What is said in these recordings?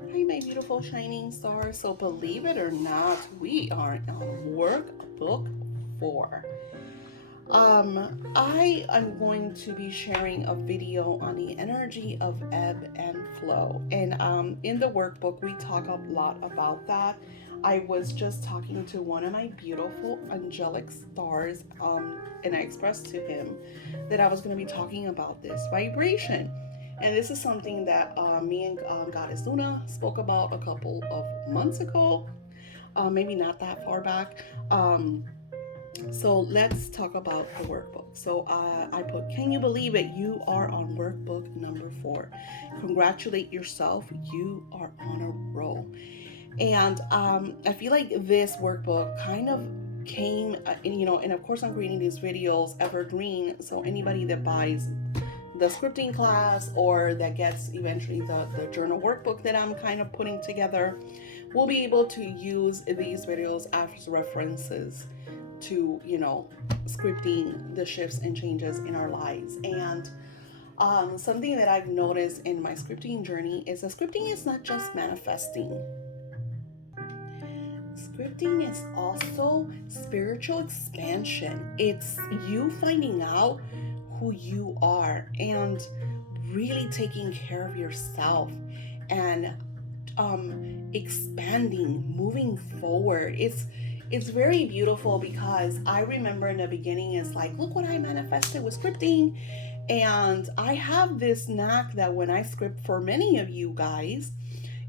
Hi, my beautiful shining stars. So, believe it or not, we are on workbook 4. I am going to be sharing a video on the energy of ebb and flow. And in the workbook, we talk a lot about that. I was just talking to one of my beautiful angelic stars, and I expressed to him that I was going to be talking about this vibration. And this is something that me and Goddess Luna spoke about a couple of months ago, maybe not that far back. So let's talk about the workbook. So I put, can you believe it? You are on workbook number 4. Congratulate yourself. You are on a roll. And I feel like this workbook kind of came, and of course I'm creating these videos evergreen. So anybody that buys the scripting class or that gets eventually the journal workbook that I'm kind of putting together will be able to use these videos as references to, scripting the shifts and changes in our lives. And something that I've noticed in my scripting journey is that scripting is not just manifesting. Scripting is also spiritual expansion. It's you finding out who you are and really taking care of yourself and expanding, moving forward. It's very beautiful because I remember in the beginning it's like, look what I manifested with scripting. And I have this knack that when I script for many of you guys,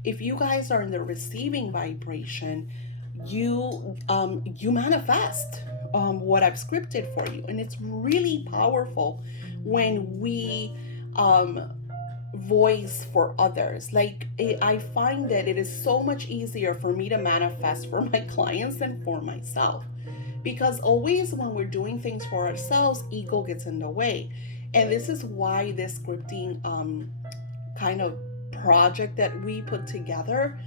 if you guys are in the receiving vibration, you manifest what I've scripted for you, and it's really powerful when we um, voice for others. I find that it is so much easier for me to manifest for my clients than for myself, because always when we're doing things for ourselves, ego gets in the way, and this is why this scripting kind of project that we put together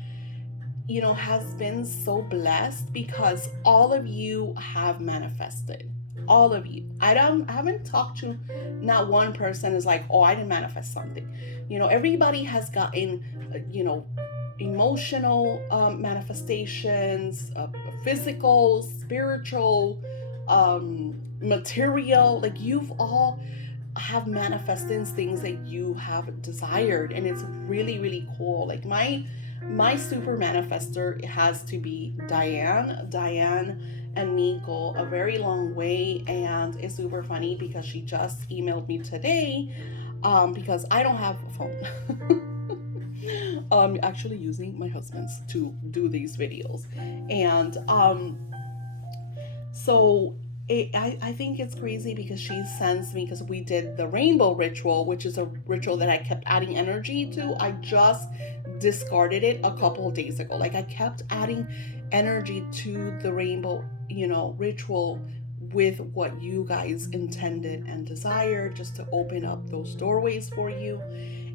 has been so blessed because all of you have manifested. All of you. I haven't talked to not one person is like, oh, I didn't manifest something. Everybody has gotten, emotional manifestations, physical, spiritual, material. Like you've all have manifested things that you have desired, and it's really really cool. Like my super manifester has to be Diane and me go a very long way, and it's super funny because she just emailed me today, because I don't have a phone. Actually using my husband's to do these videos. And so I think it's crazy because she sends me, because we did the rainbow ritual, which is a ritual that I kept adding energy to. I just discarded it a couple of days ago. Like I kept adding energy to the rainbow, ritual with what you guys intended and desired, just to open up those doorways for you.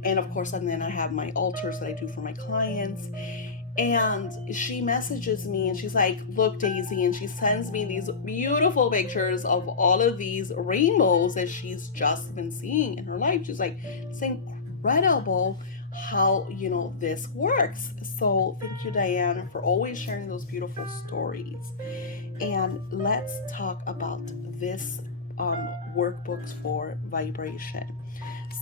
And of course, and then I have my altars that I do for my clients. And she messages me and she's like, look, Daisy, and she sends me these beautiful pictures of all of these rainbows that she's just been seeing in her life. She's like, it's incredible how this works. So thank you, Diane, for always sharing those beautiful stories. And let's talk about this workbooks for vibration.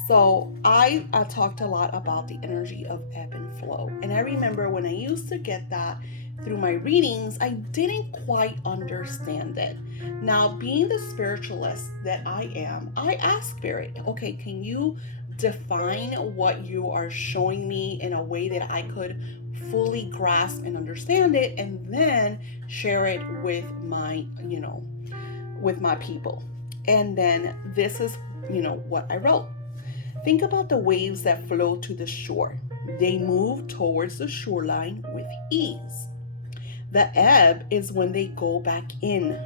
So I talked a lot about the energy of ebb and flow. And I remember when I used to get that through my readings, I didn't quite understand it. Now, being the spiritualist that I am, I ask Spirit, okay, can you define what you are showing me in a way that I could fully grasp and understand it, and then share it with my people. And then this is, what I wrote. Think about the waves that flow to the shore. They move towards the shoreline with ease. The ebb is when they go back in.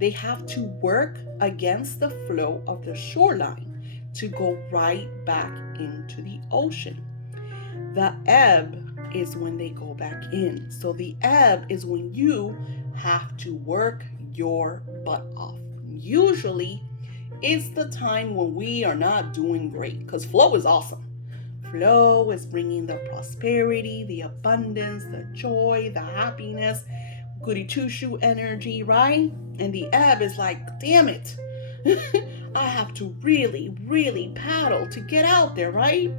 They have to work against the flow of the shoreline to go right back into the ocean. The ebb is when they go back in. So the ebb is when you have to work your butt off. Usually, it's the time when we are not doing great, because flow is awesome. flow is bringing the prosperity, the abundance, the joy, the happiness, goody two shoe energy, right? And the ebb is like, damn it. I have to really, really paddle to get out there, right?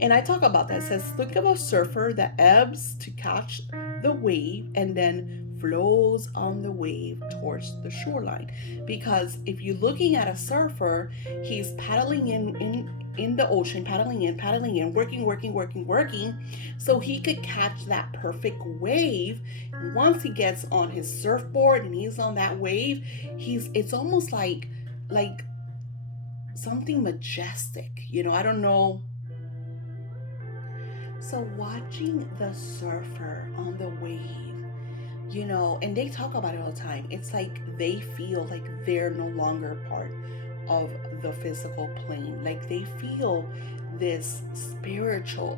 And I talk about that. It says, think of a surfer that ebbs to catch the wave and then flows on the wave towards the shoreline. Because if you're looking at a surfer, he's paddling in the ocean, paddling in, working, so he could catch that perfect wave. And once he gets on his surfboard and he's on that wave, it's almost like something majestic. I don't know. So watching the surfer on the wave, and they talk about it all the time. It's like they feel like they're no longer part of the physical plane. Like they feel this spiritual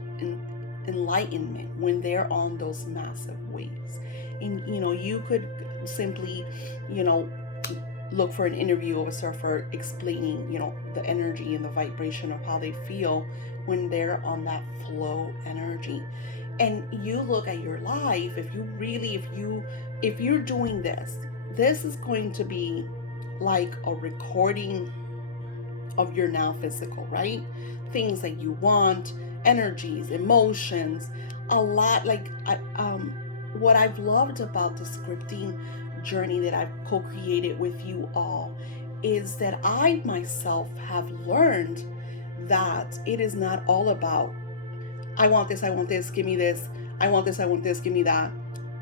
enlightenment when they're on those massive waves. And, you could simply, look for an interview of a surfer explaining, the energy and the vibration of how they feel when they're on that flow energy. And you look at your life, if you're doing this is going to be like a recording of your now physical, right? Things that you want, energies, emotions, a lot. What I've loved about the scripting journey that I've co-created with you all is that I myself have learned that it is not all about, I want this, give me this, I want this, give me that.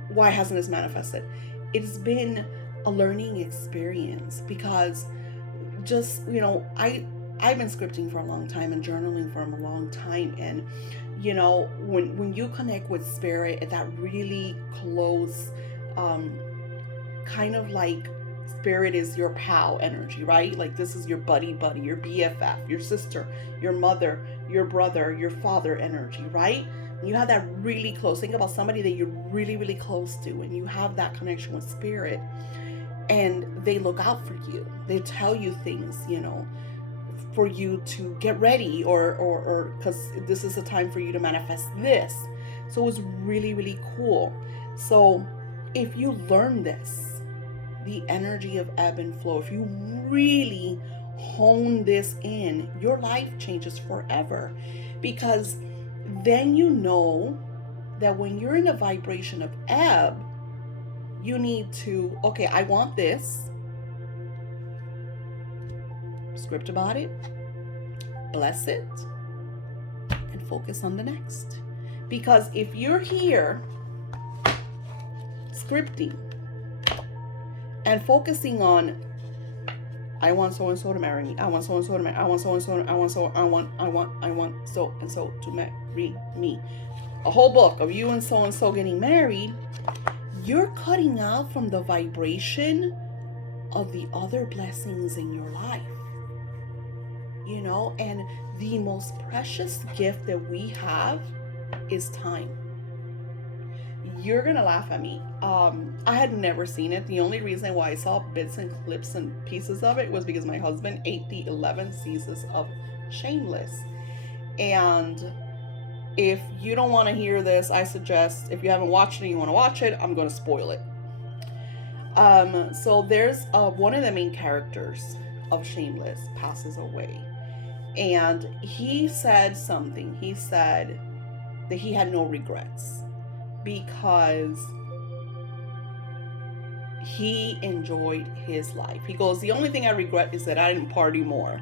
Why hasn't this manifested? It's been a learning experience because just, I've been scripting for a long time and journaling for a long time. And, when you connect with spirit at that really close, kind of like spirit is your pal energy, right? Like this is your buddy, your BFF, your sister, your mother, your brother, your father energy, right? You have that really close. Think about somebody that you're really, really close to, and you have that connection with spirit, and they look out for you. They tell you things, for you to get ready, or because this is a time for you to manifest this. So it's really, really cool. So if you learn this, the energy of ebb and flow, if you really hone this in, your life changes forever. Because then you know that when you're in a vibration of ebb, you need to, okay, I want this, script about it, bless it, and focus on the next. Because if you're here scripting and focusing on, I want so and so to marry me, I want so and so to marry, I want so and so, I want so and so to marry me, a whole book of you and so getting married, you're cutting out from the vibration of the other blessings in your life. And the most precious gift that we have is time. You're gonna laugh at me. I had never seen it. The only reason why I saw bits and clips and pieces of it was because my husband ate the 11 seasons of Shameless. And if you don't want to hear this, I suggest, if you haven't watched it and you want to watch it, I'm going to spoil it. So there's one of the main characters of Shameless passes away. And he said something. He said that he had no regrets because he enjoyed his life. He goes, the only thing I regret is that I didn't party more,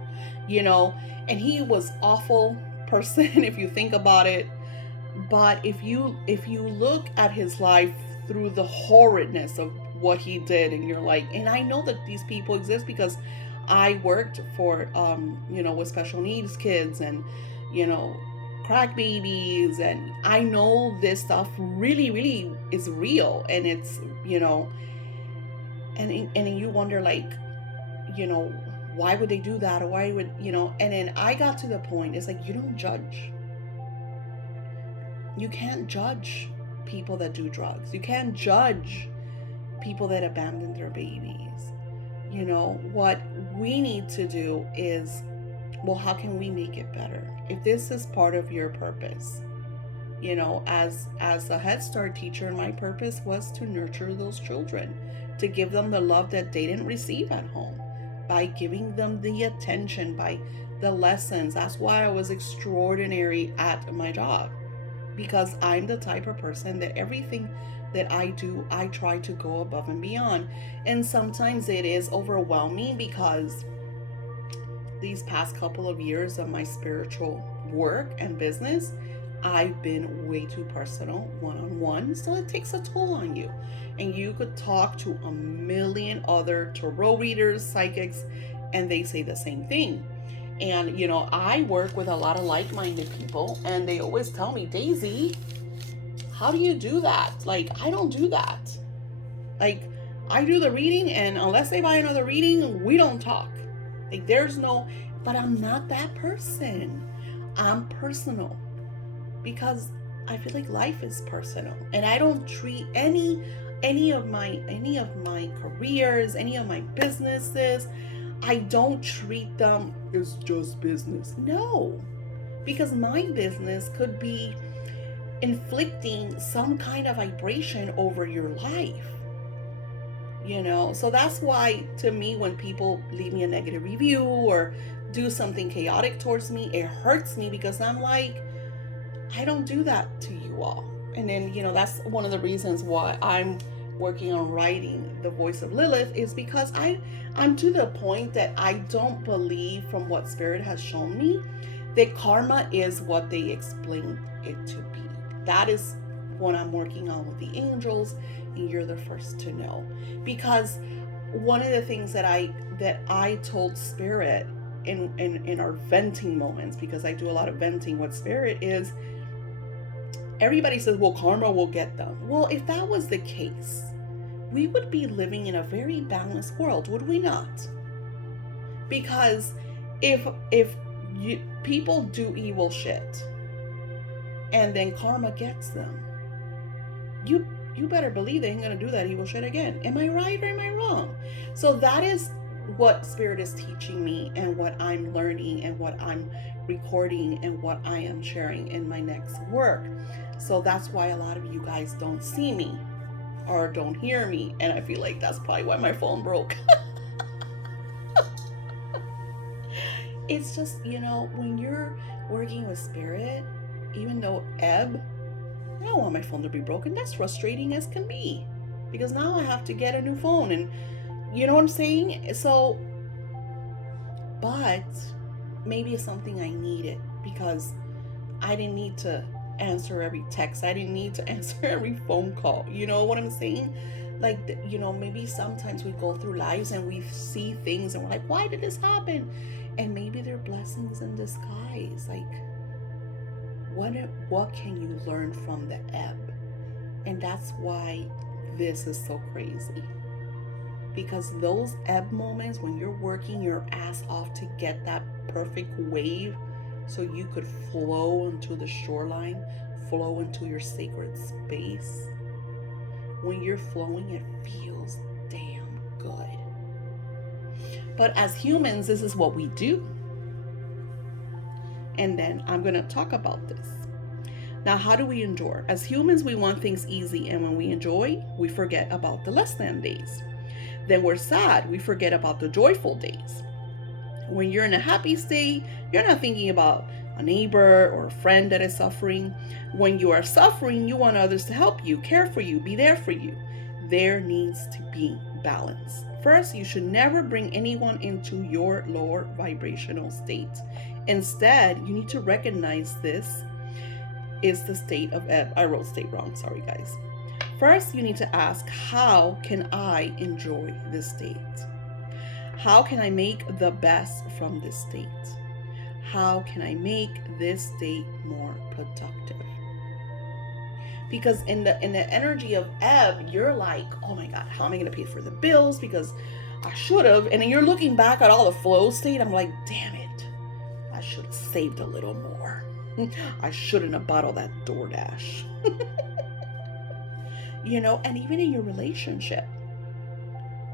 and he was awful person if you think about it. But if you look at his life through the horridness of what he did, and you're like, and I know that these people exist because I worked for with special needs kids and crack babies, and I know this stuff really, really is real, and it's and you wonder, like, why would they do that, or why would and then I got to the point, it's like, you don't judge. You can't judge people that do drugs. You can't judge people that abandon their babies. What we need to do is Well, how can we make it better? If this is part of your purpose, as a Head Start teacher, my purpose was to nurture those children, to give them the love that they didn't receive at home, by giving them the attention, by the lessons. That's why I was extraordinary at my job, because I'm the type of person that everything that I do, I try to go above and beyond. And sometimes it is overwhelming because these past couple of years of my spiritual work and business, I've been way too personal, one-on-one, so it takes a toll on you. And you could talk to a million other tarot readers, psychics, and they say the same thing. And I work with a lot of like-minded people, and they always tell me, Daisy, how do you do that? Like, I don't do that. Like, I do the reading, and unless they buy another reading, we don't talk. Like, but I'm not that person. I'm personal because I feel like life is personal, and I don't treat any of my careers, any of my businesses, I don't treat them as just business. No, because my business could be inflicting some kind of vibration over your life. So that's why, to me, when people leave me a negative review or do something chaotic towards me, it hurts me, because I'm like, I don't do that to you all. And then, that's one of the reasons why I'm working on writing The Voice of Lilith, is because I'm to the point that I don't believe, from what Spirit has shown me, that karma is what they explain it to be. That is what I'm working on with the angels, and you're the first to know. Because one of the things that I told Spirit in our venting moments, because I do a lot of venting with Spirit, is everybody says, well, karma will get them. Well, if that was the case, we would be living in a very balanced world, would we not? Because if people do evil shit and then karma gets them, you better believe they ain't gonna do that evil shit again. Am I right or am I wrong? So that is what Spirit is teaching me, and what I'm learning, and what I'm recording, and what I am sharing in my next work. So that's why a lot of you guys don't see me or don't hear me, and I feel like that's probably why my phone broke. It's just, when you're working with Spirit, even though ebb, I don't want my phone to be broken. That's frustrating as can be, because now I have to get a new phone, and you know what I'm saying? So, but maybe it's something I needed, because I didn't need to answer every text. I didn't need to answer every phone call. You know what I'm saying? Like, maybe sometimes we go through lives and we see things and we're like, why did this happen? And maybe they're blessings in disguise. Like, what can you learn from the ebb? And that's why this is so crazy. Because those ebb moments, when you're working your ass off to get that perfect wave so you could flow into the shoreline, flow into your sacred space, when you're flowing, it feels damn good. But as humans, this is what we do. And then I'm going to talk about this. Now, how do we endure? As humans, we want things easy, and when we enjoy, we forget about the less than days. Then we're sad, we forget about the joyful days. When you're in a happy state, you're not thinking about a neighbor or a friend that is suffering. When you are suffering, you want others to help you, care for you, be there for you. There needs to be balance. First, you should never bring anyone into your lower vibrational state. Instead, you need to recognize this is the state of ebb. I wrote state wrong, sorry guys. First, you need to ask, how can I enjoy this state? How can I make the best from this state? How can I make this state more productive? Because in the energy of ebb, you're like, oh my God, how am I going to pay for the bills? Because I should have. And then you're looking back at all the flow state. I'm like, damn it, I should have saved a little more. I shouldn't have bought all that DoorDash. And even in your relationship,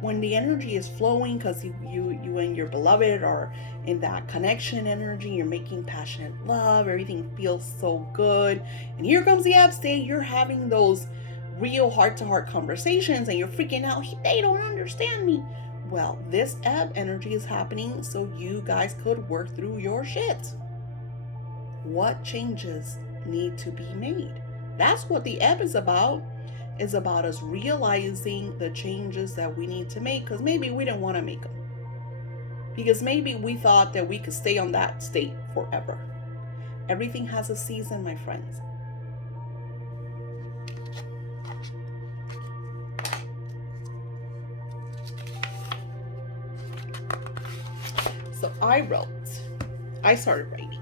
when the energy is flowing, because you and your beloved are in that connection energy, you're making passionate love, everything feels so good, and here comes the ebb state, you're having those real heart-to-heart conversations and you're freaking out, they don't understand me. Well, this ebb energy is happening so you guys could work through your shit. What changes need to be made? That's what the ebb is about. It's about us realizing the changes that we need to make, because maybe we didn't want to make them. Because maybe we thought that we could stay on that state forever. Everything has a season, my friends. So I started writing.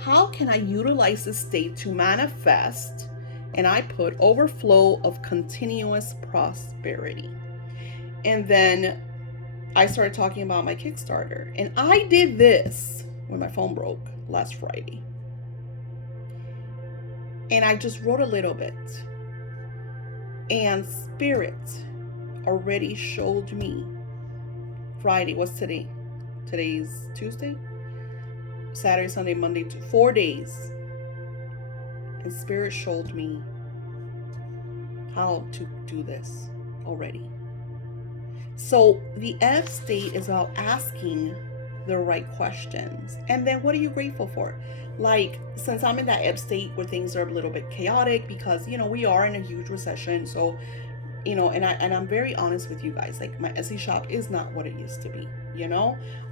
How can I utilize this state to manifest? And I put overflow of continuous prosperity. And then I started talking about my Kickstarter. And I did this when my phone broke last Friday. And I just wrote a little bit. And Spirit already showed me Friday. What's today? Today's Tuesday? Saturday, Sunday, Monday, 4 days. And Spirit showed me how to do this already. So the ebb state is about asking the right questions. And then what are you grateful for? Like, since I'm in that ebb state where things are a little bit chaotic because, we are in a huge recession. So, and I'm very honest with you guys, like my Etsy shop is not what it used to be.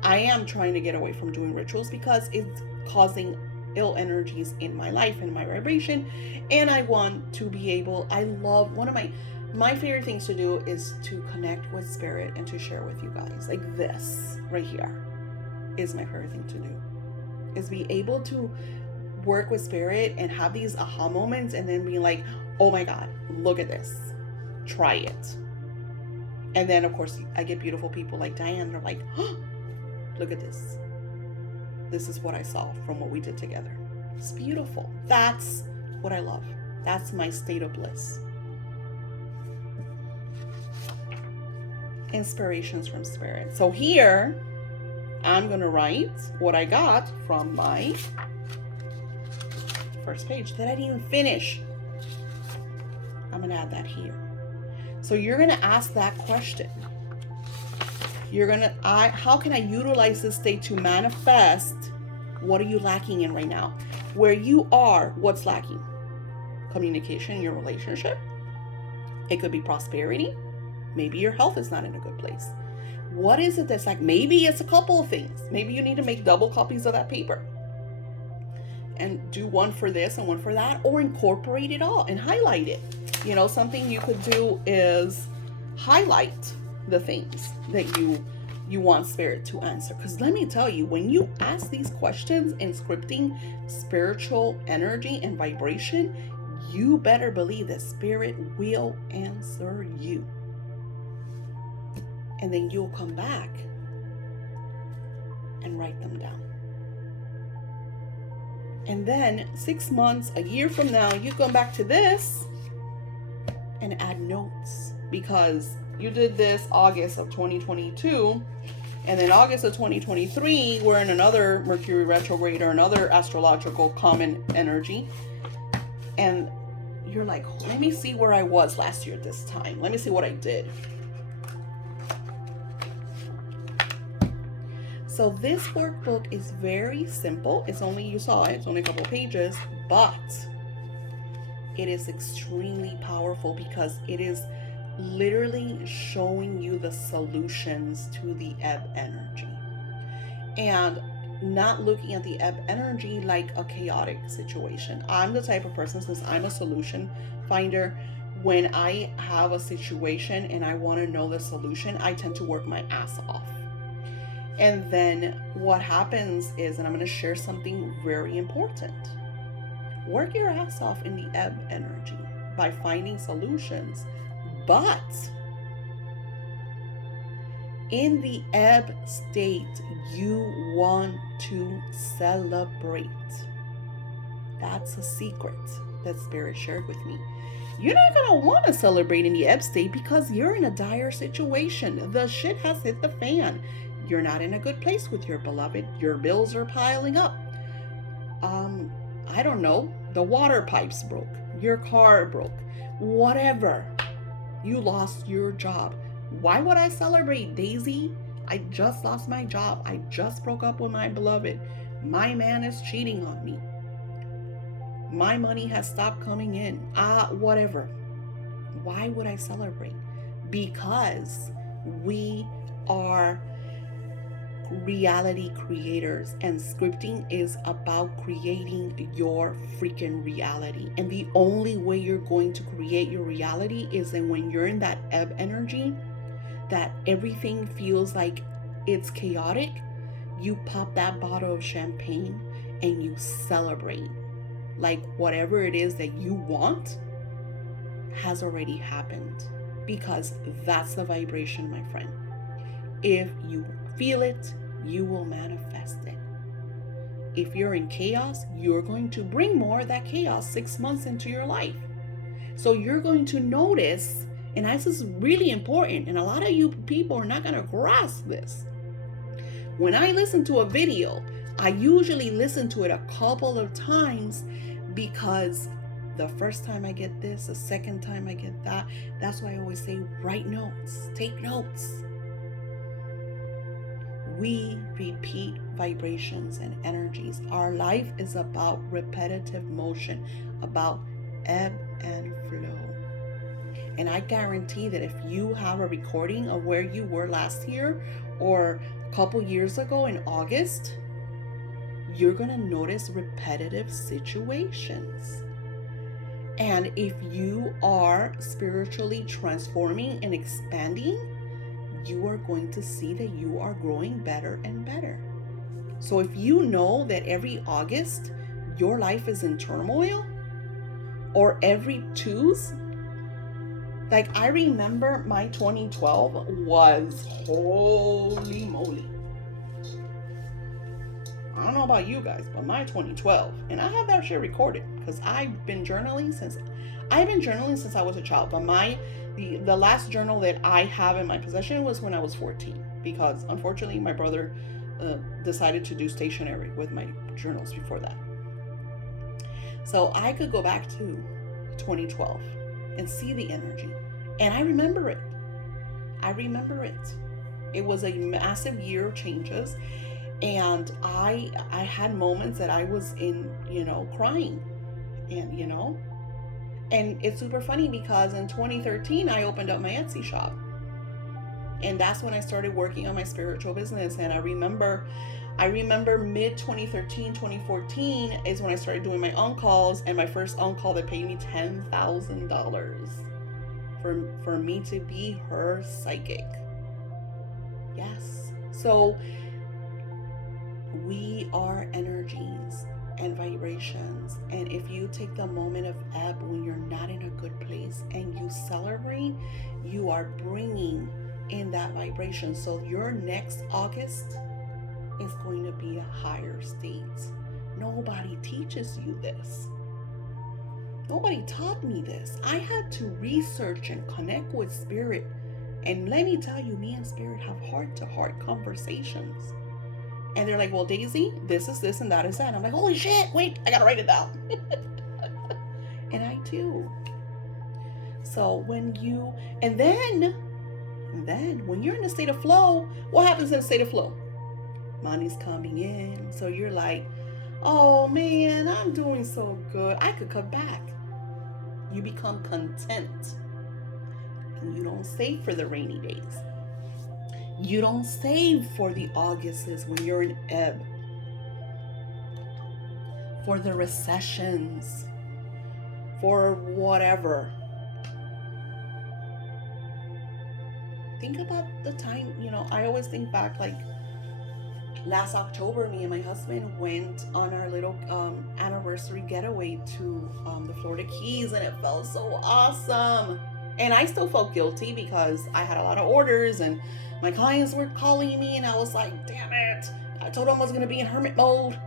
I am trying to get away from doing rituals because it's causing ill energies in my life and my vibration. And I want to be able, I love, one of my favorite things to do is to connect with Spirit and to share with you guys. Like this right here is my favorite thing to do, is be able to work with Spirit and have these aha moments and then be like, oh my God, look at this, try it. And then of course I get beautiful people like Diane, they're like, oh, look at this. This is what I saw from what we did together. It's beautiful. That's what I love. That's my state of bliss. Inspirations from Spirit. So here, I'm going to write what I got from my first page that I didn't even finish. I'm going to add that here. So you're going to ask that question. How can I utilize this state to manifest? What are you lacking in right now? Where you are, what's lacking? Communication in your relationship. It could be prosperity. Maybe your health is not in a good place. What is it that's like? Maybe it's a couple of things. Maybe you need to make double copies of that paper and do one for this and one for that, or incorporate it all and highlight it. Something you could do is highlight the things that you want Spirit to answer. Because let me tell you, when you ask these questions in scripting spiritual energy and vibration, you better believe that Spirit will answer you. And then you'll come back and write them down. And then 6 months, a year from now, you come back to this and add notes, because you did this August of 2022, and then August of 2023, we're in another Mercury retrograde or another astrological common energy. And you're like, let me see where I was last year this time. Let me see what I did. So this workbook is very simple. It's only a couple pages, but it is extremely powerful because it is literally showing you the solutions to the ebb energy and not looking at the ebb energy like a chaotic situation. I'm the type of person, since I'm a solution finder, when I have a situation and I want to know the solution, I tend to work my ass off. And then what happens is, and I'm going to share something very important, work your ass off in the ebb energy by finding solutions. But in the ebb state, you want to celebrate. That's a secret that Spirit shared with me. You're not going to want to celebrate in the ebb state because you're in a dire situation. The shit has hit the fan. You're not in a good place with your beloved. Your bills are piling up. I don't know. The water pipes broke. Your car broke. Whatever. You lost your job. Why would I celebrate, Daisy? I just lost my job. I just broke up with my beloved. My man is cheating on me. My money has stopped coming in. Whatever. Why would I celebrate? Because we are reality creators, and scripting is about creating your freaking reality. And the only way you're going to create your reality is that when you're in that ebb energy, that everything feels like it's chaotic, you pop that bottle of champagne and you celebrate. Like whatever it is that you want has already happened, because that's the vibration, my friend. If you feel it, you will manifest it. If you're in chaos, you're going to bring more of that chaos 6 months into your life. So you're going to notice, and this is really important, and a lot of you people are not going to grasp this. When I listen to a video, I usually listen to it a couple of times, because the first time I get this, the second time I get that. That's why I always say, write notes, take notes. We repeat vibrations and energies. Our life is about repetitive motion, about ebb and flow. And I guarantee that if you have a recording of where you were last year or a couple years ago in August, you're going to notice repetitive situations. And if you are spiritually transforming and expanding, you are going to see that you are growing better and better. So if you know that every August your life is in turmoil, or every Tuesday, like I remember my 2012 was holy moly. I don't know about you guys, but my 2012, and I have that shit recorded because I've been journaling since I was a child. But the last journal that I have in my possession was when I was 14, because unfortunately my brother decided to do stationery with my journals before that. So I could go back to 2012 and see the energy, and I remember it. It was a massive year of changes. And I had moments that I was in, crying, and it's super funny because in 2013, I opened up my Etsy shop, and that's when I started working on my spiritual business. And I remember mid 2013, 2014 is when I started doing my on-calls, and my first on-call that paid me $10,000 for me to be her psychic. Yes. So we are energies and vibrations, and if you take the moment of ebb when you're not in a good place and you celebrate, you are bringing in that vibration. So your next August is going to be a higher state. Nobody teaches you this. Nobody taught me this. I had to research and connect with spirit, and let me tell you, me and spirit have heart-to-heart conversations. And they're like, well, Daisy, this is this and that is that. And I'm like, holy shit, wait, I gotta write it down. And I do. So when when you're in a state of flow, what happens in a state of flow? Money's coming in. So you're like, oh man, I'm doing so good. I could cut back. You become content. And you don't save for the rainy days. You don't save for the Augusts when you're in ebb, for the recessions, for whatever. Think about the time, I always think back, like last October, me and my husband went on our little anniversary getaway to the Florida Keys, and it felt so awesome. And I still felt guilty because I had a lot of orders and my clients were calling me, and I was like, damn it. I told them I was going to be in hermit mode.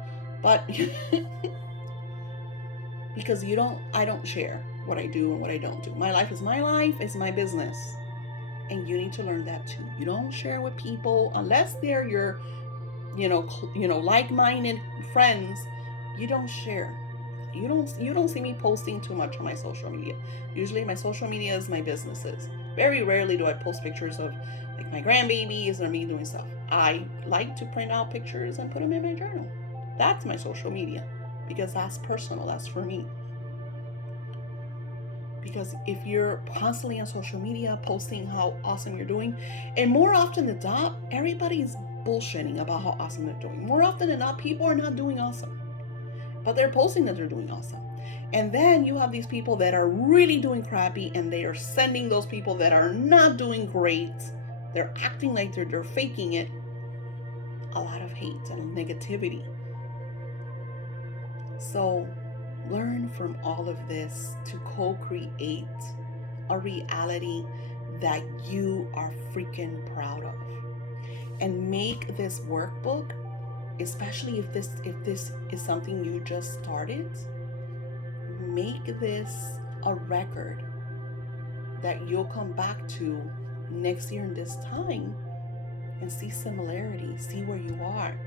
But because I don't share what I do and what I don't do. My life is my life, it's my business. And you need to learn that too. You don't share with people unless they're your, like-minded friends. You don't share. You don't see me posting too much on my social media. Usually my social media is my businesses. Very rarely do I post pictures of like my grandbabies or me doing stuff. I like to print out pictures and put them in my journal. That's my social media because that's personal. That's for me. Because if you're constantly on social media posting how awesome you're doing, and more often than not, everybody's bullshitting about how awesome they're doing. More often than not, people are not doing awesome, but they're posting that they're doing awesome. And then you have these people that are really doing crappy, and they are sending those people that are not doing great, they're acting like they're faking it, a lot of hate and negativity. So learn from all of this to co-create a reality that you are freaking proud of. And make this workbook, especially if this is something you just started, make this a record that you'll come back to next year in this time and see similarities, see where you are.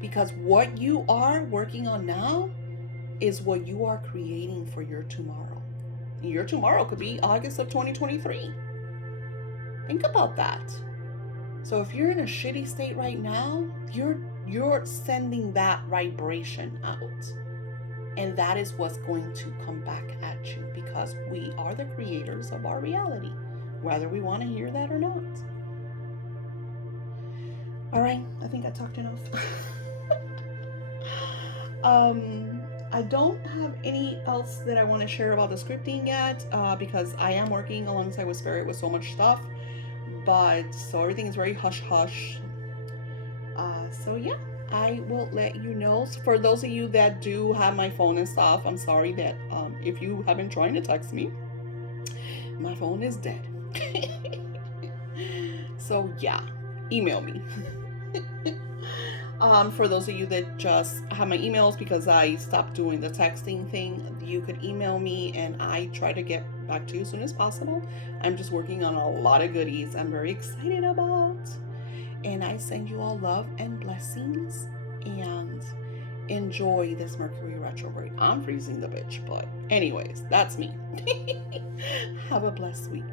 Because what you are working on now is what you are creating for your tomorrow. Your tomorrow could be August of 2023. Think about that. So if you're in a shitty state right now, you're sending that vibration out. And that is what's going to come back at you, because we are the creators of our reality, whether we want to hear that or not. All right, I think I talked enough. I don't have any else that I want to share about the scripting yet, because I am working alongside with Spirit with so much stuff, but so everything is very hush hush. So yeah, I will let you know. So for those of you that do have my phone and stuff, I'm sorry that if you have been trying to text me, my phone is dead. So yeah, email me. For those of you that just have my emails, because I stopped doing the texting thing, you could email me and I try to get back to you as soon as possible. I'm just working on a lot of goodies I'm very excited about. And I send you all love and blessings, and enjoy this Mercury retrograde. I'm freezing the bitch, but anyways, that's me. Have a blessed week.